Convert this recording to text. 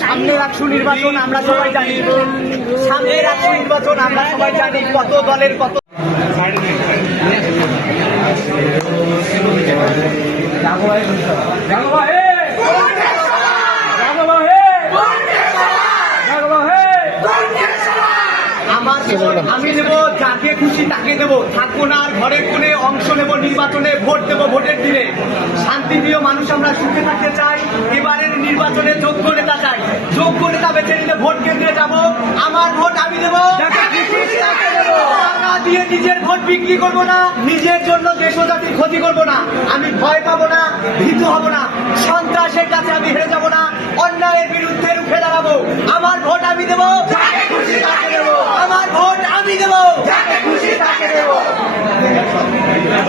সামনের রাষ্ট্র নির্বাচন আমরা সবাই জানি, সামনের রাষ্ট্র নির্বাচন আমরা সবাই জানি কত দলের কত আমি নেব যাকে খুশি তাকে দেব, থাকবো না আর ঘরের কোণে, অংশ নেব নির্বাচনে, ভোট দেব ভোটের দিনে। শান্তিপ্রিয় মানুষ আমরা সুখে থাকতে চাই, এবারের নির্বাচনে যোগ্য নেতা চাই, যোগ্য নেতা বেছে নিতে ভোট কেন্দ্রে যাব, আমার ভোট আমি দেব, টাকা দিয়ে নিজের ভোট বিক্রি করবো না, নিজের জন্য দেশ ও জাতির ক্ষতি করবো না, আমি ভয় পাবো না, ভীত হব না, সন্ত্রাসের কাছে আমি হেরে যাব না, অন্যায়ের বিরুদ্ধে রুখে দাঁড়াবো, আমার ভোট আমি দেবো।